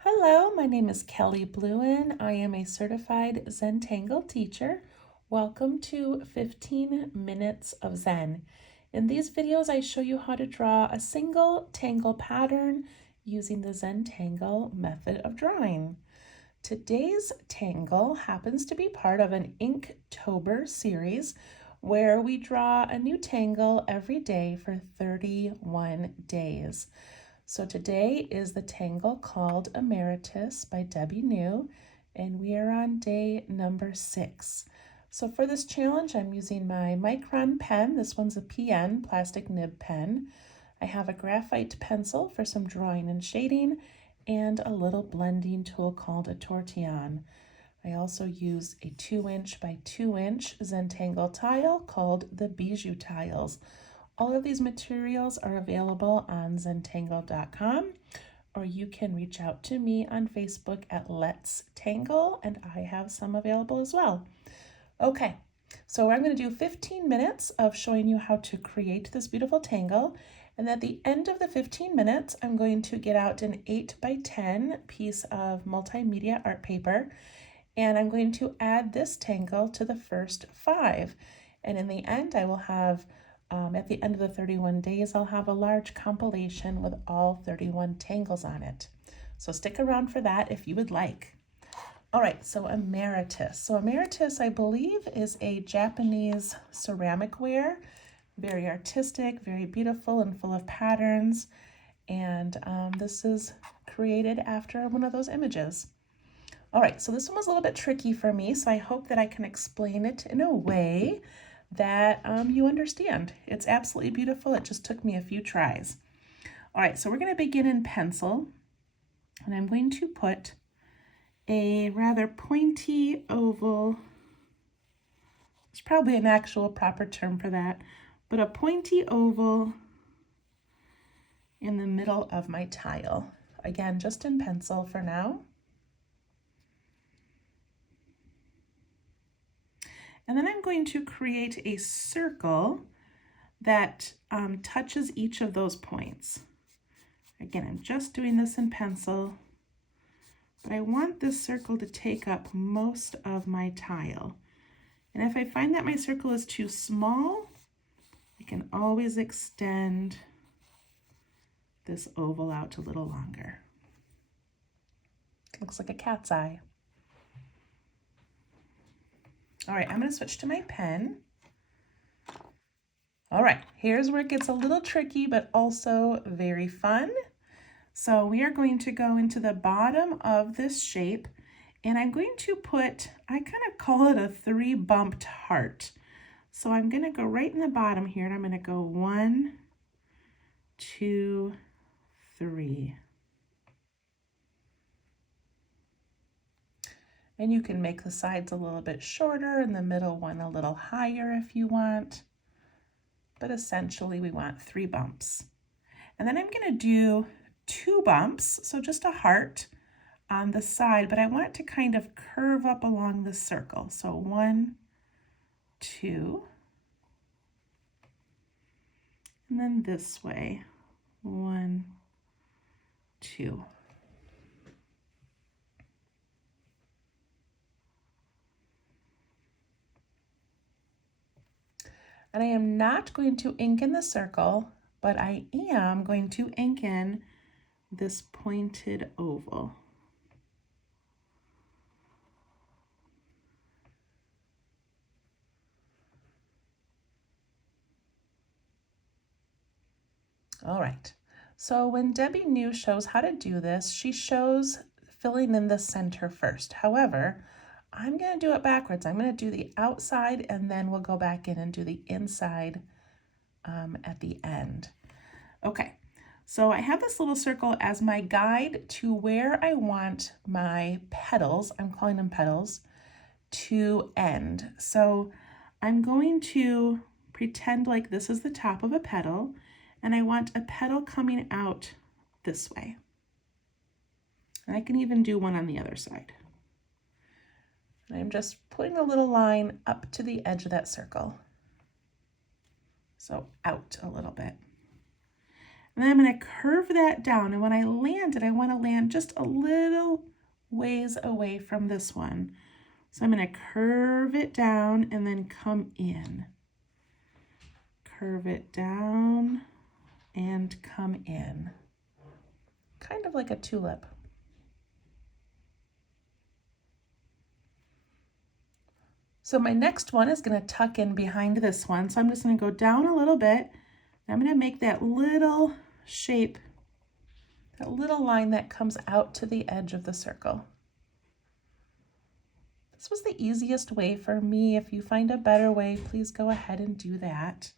Hello, my name is Kelly Bluen. I am a certified Zentangle teacher. Welcome to 15 Minutes of Zen. In these videos, I show you how to draw a single tangle pattern using the Zentangle method of drawing. Today's tangle happens to be part of an Inktober series where we draw a new tangle every day for 31 days. So today is the tangle called Imaritas by Debbie New, and we are on day number 6. So for this challenge, I'm using my micron pen. This one's a PN, plastic nib pen. I have a graphite pencil for some drawing and shading, and a little blending tool called a tortillon. I also use a 2" by 2" Zentangle tile called the Bijou tiles. All of these materials are available on zentangle.com, or you can reach out to me on Facebook at Let's Tangle, and I have some available as well. Okay, so I'm going to do 15 minutes of showing you how to create this beautiful tangle, and at the end of the 15 minutes, I'm going to get out an 8 by 10 piece of multimedia art paper, and I'm going to add this tangle to the first 5. And in the end, I will have at the end of the 31 days, I'll have a large compilation with all 31 tangles on it. So stick around for that if you would like. All right, so Emeritus. So Emeritus, I believe, is a Japanese ceramic ware. Very artistic, very beautiful, and full of patterns. And this is created after one of those images. All right, so this one was a little bit tricky for me, so I hope that I can explain it in a way that you understand. It's absolutely beautiful. It just took me a few tries. All right, so we're going to begin in pencil, and I'm going to put a rather pointy oval. There's probably an actual proper term for that, but a pointy oval in the middle of my tile. Again, just in pencil for now. And then I'm going to create a circle that touches each of those points. Again, I'm just doing this in pencil, but I want this circle to take up most of my tile. And if I find that my circle is too small, I can always extend this oval out a little longer. Looks like a cat's eye. All right, I'm going to switch to my pen. All right, here's where it gets a little tricky, but also very fun. So we are going to go into the bottom of this shape, and I'm going to put, I kind of call it a 3-bumped heart. So I'm going to go right in the bottom here, and I'm going to go 1, 2, 3. And you can make the sides a little bit shorter and the middle one a little higher if you want. But essentially we want 3 bumps. And then I'm going to do 2 bumps, so just a heart on the side, but I want it to kind of curve up along the circle. So 1, 2, and then this way, 1, 2. And I am not going to ink in the circle, but I am going to ink in this pointed oval. All right, so when Debbie New shows how to do this, she shows filling in the center first. However, I'm going to do it backwards. I'm going to do the outside, and then we'll go back in and do the inside at the end. Okay, so I have this little circle as my guide to where I want my petals, I'm calling them petals, to end. So I'm going to pretend like this is the top of a petal, and I want a petal coming out this way. And I can even do one on the other side. And I'm just putting a little line up to the edge of that circle. So out a little bit. And then I'm going to curve that down. And when I land it, I want to land just a little ways away from this one. So I'm going to curve it down and then come in. Curve it down and come in. Kind of like a tulip. So my next one is going to tuck in behind this one. So I'm just going to go down a little bit. I'm going to make that little shape, that little line that comes out to the edge of the circle. This was the easiest way for me. If you find a better way, please go ahead and do that.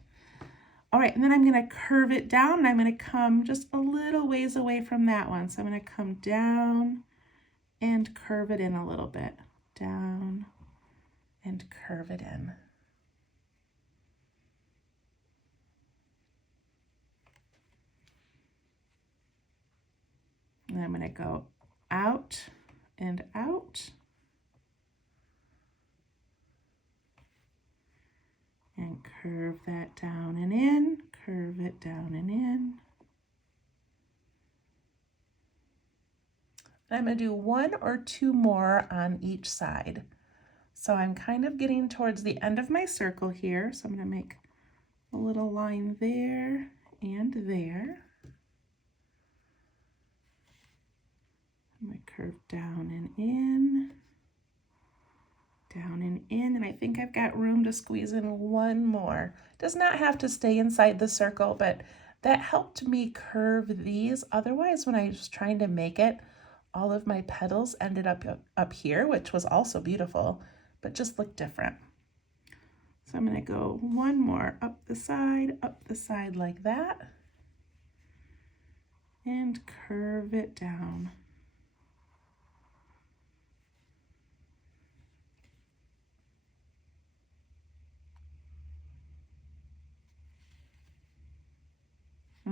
All right, and then I'm going to curve it down, and I'm going to come just a little ways away from that one. So I'm going to come down and curve it in a little bit. Down and curve it in. And I'm going to go out and out. And curve that down and in, curve it down and in. I'm going to do one or two more on each side. So I'm kind of getting towards the end of my circle here. So I'm going to make a little line there and there. I'm going to curve down and in, down and in, and I think I've got room to squeeze in one more. Does not have to stay inside the circle, but that helped me curve these. Otherwise, when I was trying to make it, all of my petals ended up here, which was also beautiful, but just looked different. So I'm going to go one more up the side like that, and curve it down.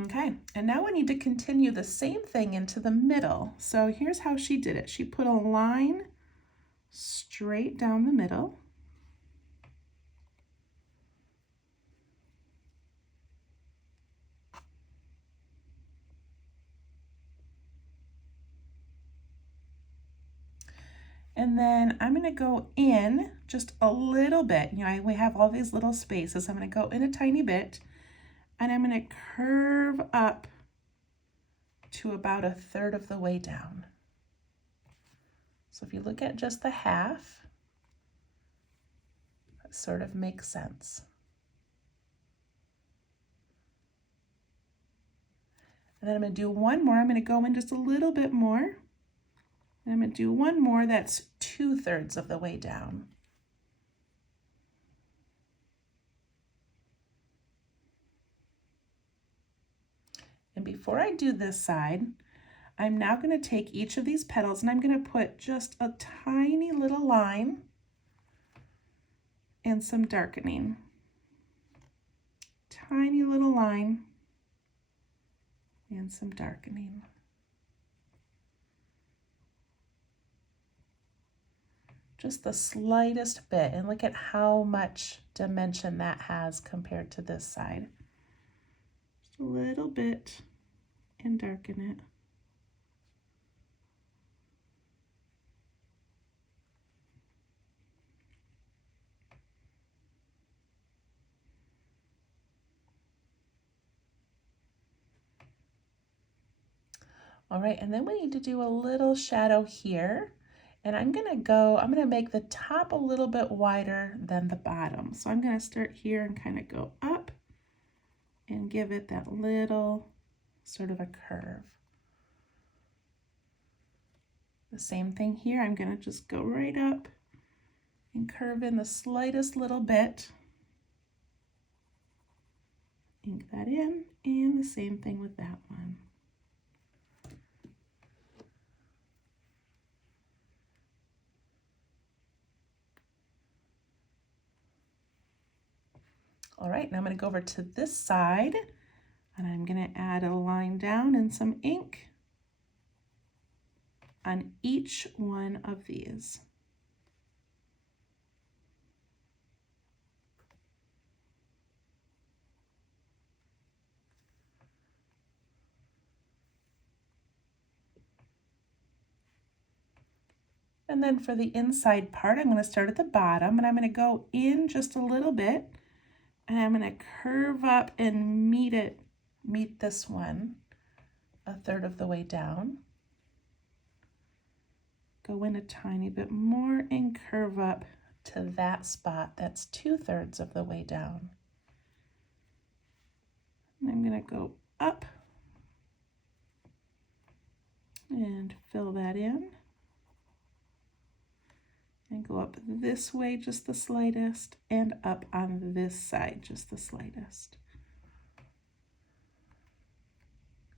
Okay, and now we need to continue the same thing into the middle. So here's how she did it. She put a line straight down the middle. And then I'm going to go in just a little bit. You know, we have all these little spaces. I'm going to go in a tiny bit, and I'm going to curve up to about a third of the way down. So if you look at just the half, that sort of makes sense. And then I'm going to do one more. I'm going to go in just a little bit more. And I'm going to do one more that's 2/3 of the way down. And before I do this side, I'm now going to take each of these petals and I'm going to put just a tiny little line and some darkening. Tiny little line and some darkening. Just the slightest bit, and look at how much dimension that has compared to this side. Just a little bit and darken it. All right, and then we need to do a little shadow here. And I'm gonna make the top a little bit wider than the bottom. So I'm gonna start here and kind of go up and give it that little sort of a curve. The same thing here, I'm gonna just go right up and curve in the slightest little bit. Ink that in, and the same thing with that one. All right, now I'm going to go over to this side and I'm going to add a line down and some ink on each one of these. And then for the inside part, I'm going to start at the bottom and I'm going to go in just a little bit and I'm going to curve up and meet this one a third of the way down. Go in a tiny bit more and curve up to that spot that's 2/3 of the way down. And I'm going to go up and fill that in. And go up this way just the slightest, and up on this side just the slightest.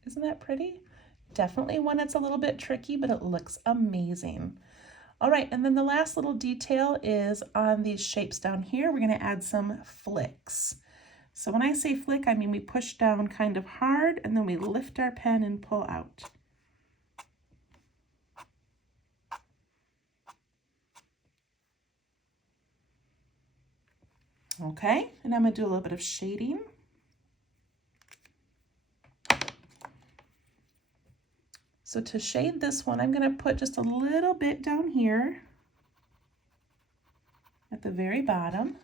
Isn't that pretty? Definitely one that's a little bit tricky, but it looks amazing. All right, and then the last little detail is on these shapes down here, we're gonna add some flicks. So when I say flick, I mean we push down kind of hard, and then we lift our pen and pull out. Okay, and I'm gonna do a little bit of shading. So to shade this one, I'm gonna put just a little bit down here at the very bottom.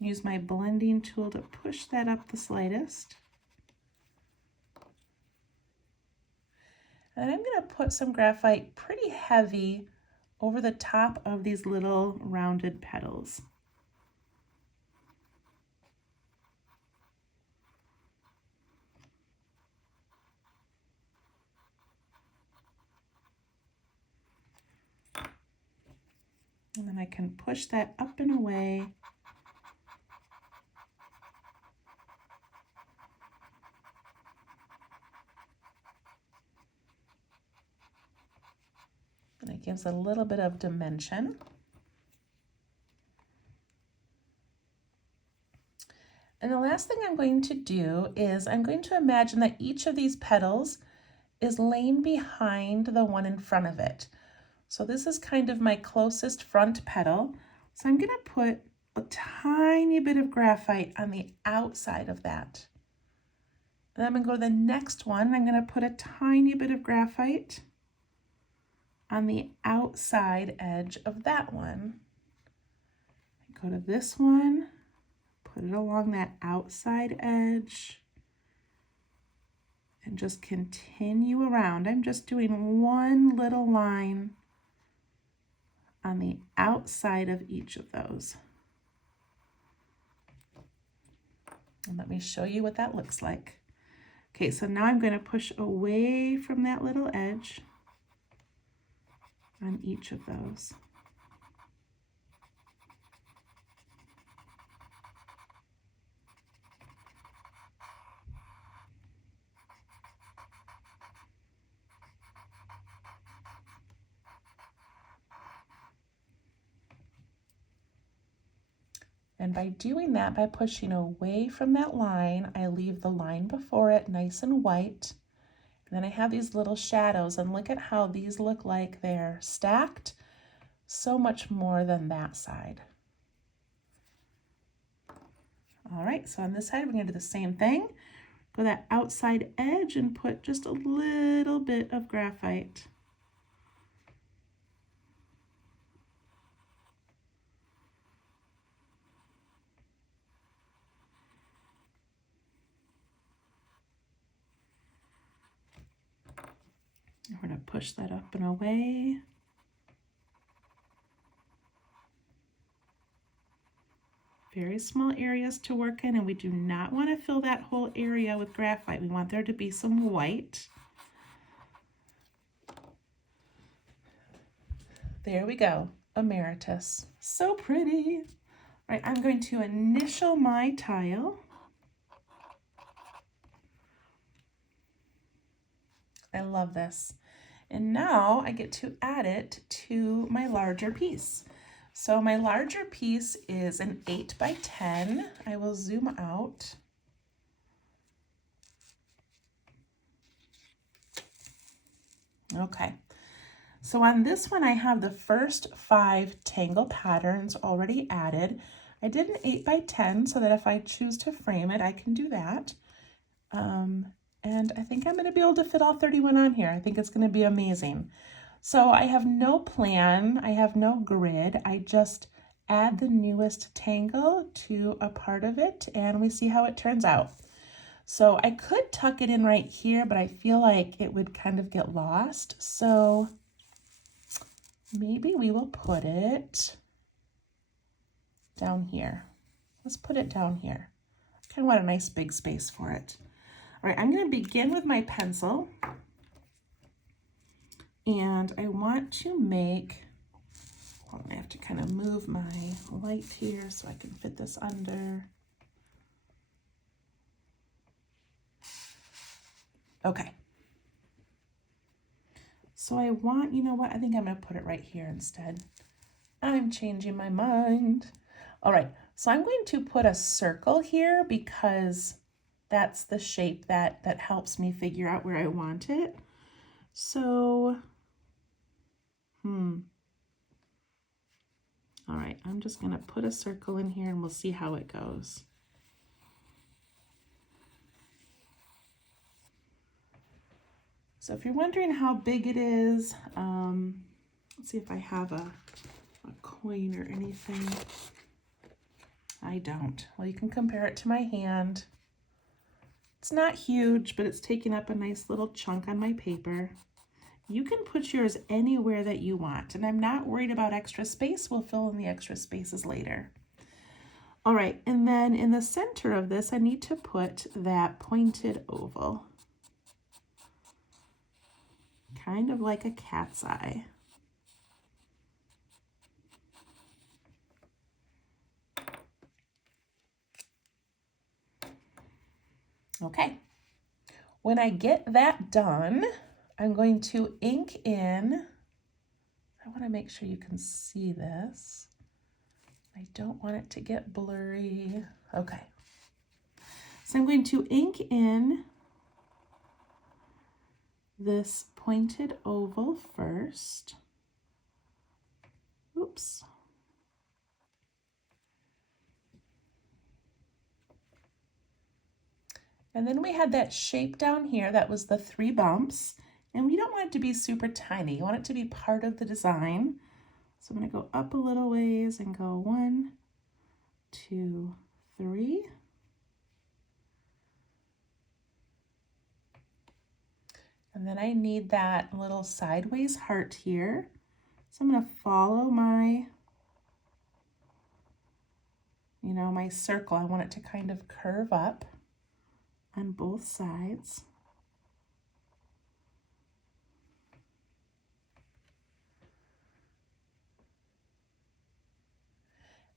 Use my blending tool to push that up the slightest. And I'm gonna put some graphite pretty heavy over the top of these little rounded petals. And then I can push that up and away. And it gives a little bit of dimension. And the last thing I'm going to do is I'm going to imagine that each of these petals is laying behind the one in front of it. So this is kind of my closest front petal. So I'm going to put a tiny bit of graphite on the outside of that. And I'm going to go to the next one. I'm going to put a tiny bit of graphite on the outside edge of that one. Go to this one, put it along that outside edge, and just continue around. I'm just doing one little line on the outside of each of those. And let me show you what that looks like. Okay, so now I'm going to push away from that little edge on each of those. And by doing that, by pushing away from that line, I leave the line before it nice and white. And then I have these little shadows, and look at how these look like they're stacked so much more than that side. All right, so on this side, we're gonna do the same thing. Go that outside edge and put just a little bit of graphite. We're going to push that up and away. Very small areas to work in, and we do not want to fill that whole area with graphite. We want there to be some white. There we go, Imaritas. So pretty. All right, I'm going to initial my tile. I love this. And now I get to add it to my larger piece. So my larger piece is an 8 by 10. I will zoom out. Okay. So on this one, I have the first 5 tangle patterns already added. I did an 8 by 10 so that if I choose to frame it, I can do that. And I think I'm going to be able to fit all 31 on here. I think it's going to be amazing. So I have no plan, I have no grid, I just add the newest tangle to a part of it and we see how it turns out. So I could tuck it in right here, but I feel like it would kind of get lost. So maybe we will put it down here. Let's put it down here. I kind of want a nice big space for it. All right, I'm going to begin with my pencil. And I want to make, well, I have to kind of move my light here so I can fit this under. Okay. So I want, you know what, I think I'm going to put it right here instead. I'm changing my mind. All right, so I'm going to put a circle here because that's the shape that helps me figure out where I want it. So, all right, I'm just going to put a circle in here and we'll see how it goes. So if you're wondering how big it is, let's see if I have a coin or anything. I don't. Well, you can compare it to my hand. It's not huge, but it's taking up a nice little chunk on my paper. You can put yours anywhere that you want, and I'm not worried about extra space. We'll fill in the extra spaces later. All right, and then in the center of this, I need to put that pointed oval. Kind of like a cat's eye. Okay, when I get that done, I'm going to ink in. I want to make sure you can see this. I don't want it to get blurry. Okay, so I'm going to ink in this pointed oval first. Oops. And then we had that shape down here, that was the 3 bumps, and we don't want it to be super tiny. You want it to be part of the design. So I'm going to go up a little ways and go 1, 2, 3. And then I need that little sideways heart here. So I'm going to follow my, my circle. I want it to kind of curve up on both sides.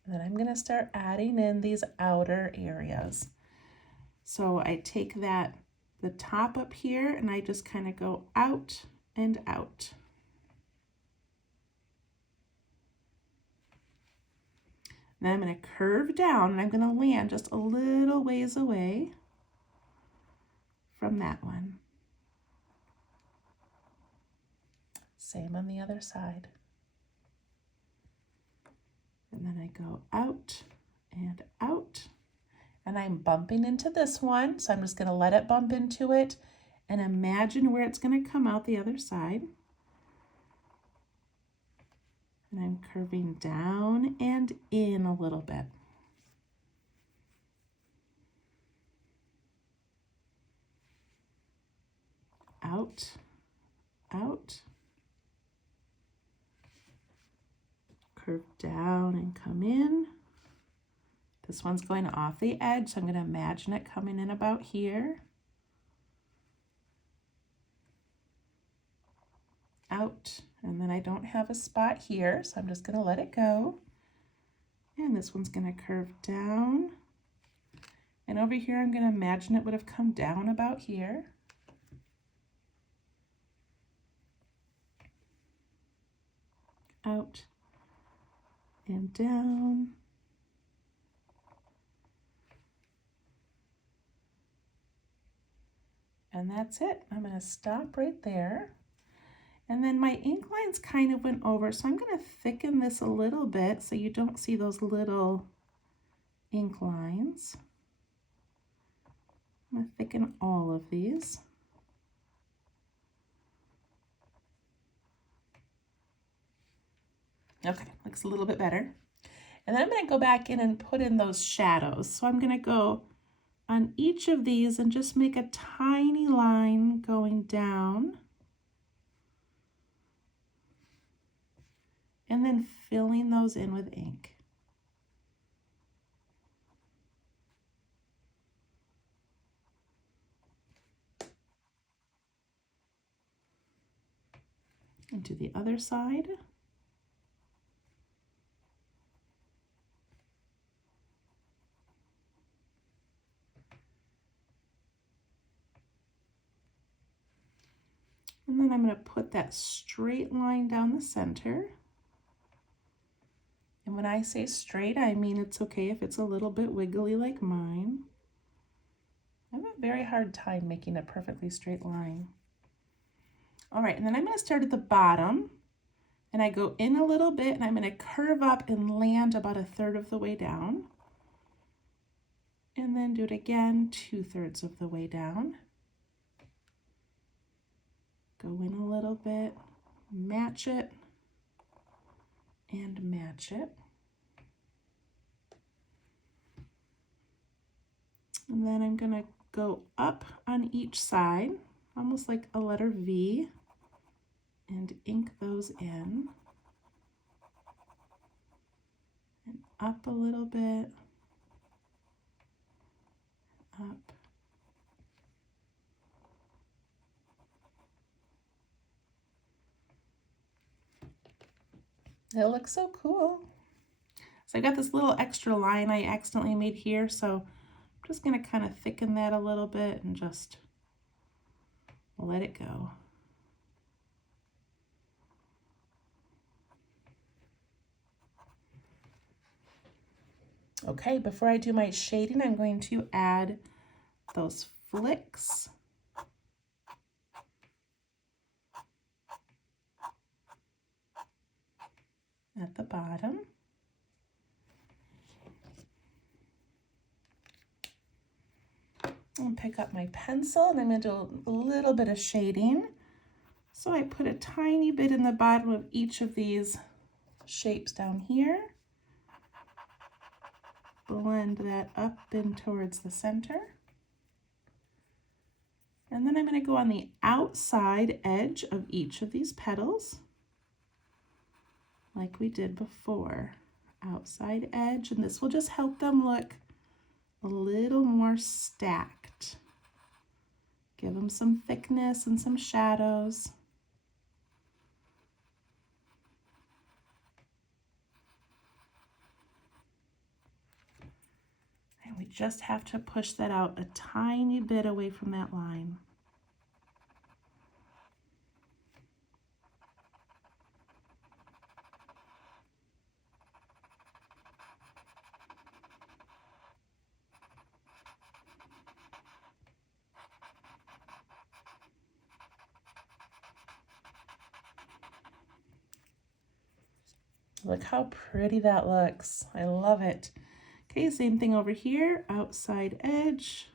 And then I'm going to start adding in these outer areas. So I take the top up here and I just kind of go out and out. Then I'm going to curve down and I'm going to land just a little ways away from that one. Same on the other side. And then I go out and out. And I'm bumping into this one, so I'm just going to let it bump into it and imagine where it's going to come out the other side. And I'm curving down and in a little bit. Out, out. Curve down and come in. This one's going off the edge, so I'm going to imagine it coming in about here. Out, and then I don't have a spot here, so I'm just going to let it go. And this one's going to curve down. And over here, I'm going to imagine it would have come down about here. Out and down. And that's it. I'm going to stop right there. And then my ink lines kind of went over, so I'm going to thicken this a little bit so you don't see those little ink lines. I'm going to thicken all of these. Okay, looks a little bit better. And then I'm going to go back in and put in those shadows. So I'm going to go on each of these and just make a tiny line going down. And then filling those in with ink. And to the other side. And then I'm going to put that straight line down the center. And when I say straight, I mean it's okay if it's a little bit wiggly like mine. I have a very hard time making a perfectly straight line. All right, and then I'm going to start at the bottom, and I go in a little bit, and I'm going to curve up and land about 1/3 of the way down. And then do it again 2/3 of the way down. Go in a little bit, match it, and match it. And then I'm going to go up on each side, almost like a letter V, and ink those in. And up a little bit, up. It looks so cool. So I got this little extra line I accidentally made here, so I'm just going to kind of thicken that a little bit and just let it go. Okay, before I do my shading, I'm going to add those flicks. At the bottom. And pick up my pencil, and I'm going to do a little bit of shading. So I put a tiny bit in the bottom of each of these shapes down here. Blend that up and towards the center. And then I'm going to go on the outside edge of each of these petals, like we did before. Outside edge, and this will just help them look a little more stacked. Give them some thickness and some shadows. And we just have to push that out a tiny bit away from that line. Look how pretty that looks. I love it. Okay, same thing over here, outside edge.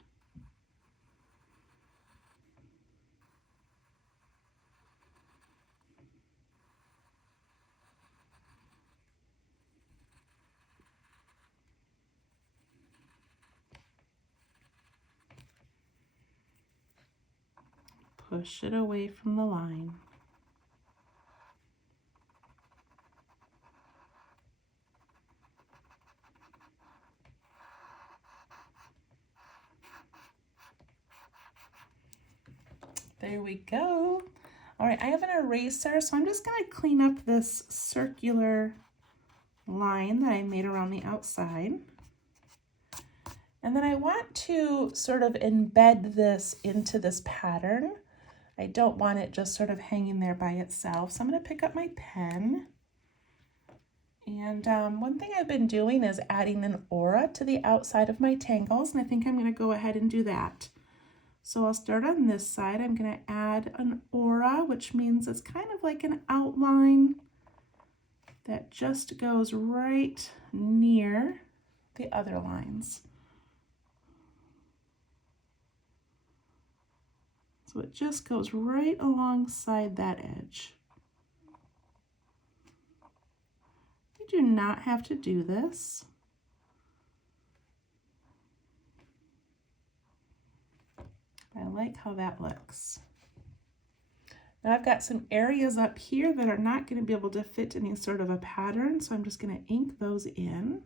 Push it away from the line. There we go. All right, I have an eraser, so I'm just going to clean up this circular line that I made around the outside. And then I want to sort of embed this into this pattern. I don't want it just sort of hanging there by itself. So I'm going to pick up my pen. And one thing I've been doing is adding an aura to the outside of my tangles, and I think I'm going to go ahead and do that. So I'll start on this side. I'm going to add an aura, which means it's kind of like an outline that just goes right near the other lines. So it just goes right alongside that edge. You do not have to do this. I like how that looks. Now I've got some areas up here that are not going to be able to fit any sort of a pattern, so I'm just going to ink those in.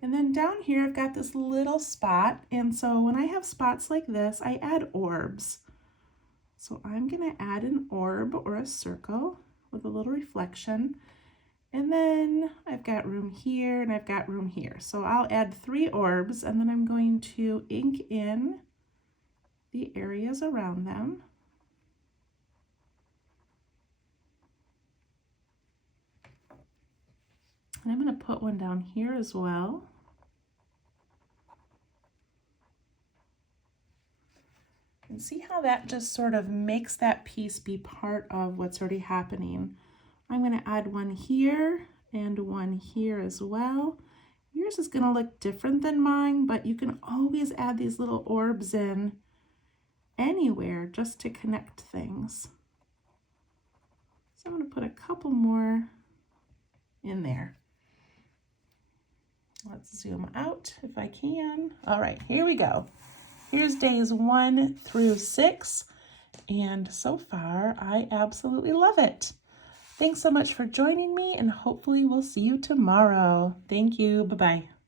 And then down here I've got this little spot, and so when I have spots like this, I add orbs. So I'm going to add an orb or a circle with a little reflection. And then I've got room here and I've got room here. So I'll add 3 orbs, and then I'm going to ink in the areas around them. And I'm going to put one down here as well. And see how that just sort of makes that piece be part of what's already happening. I'm going to add one here and one here as well. Yours is going to look different than mine, but you can always add these little orbs in anywhere just to connect things. So I'm going to put a couple more in there. Let's zoom out if I can. All right, here we go. Here's days 1 through 6, and so far I absolutely love it. Thanks so much for joining me, and hopefully we'll see you tomorrow. Thank you. Bye-bye.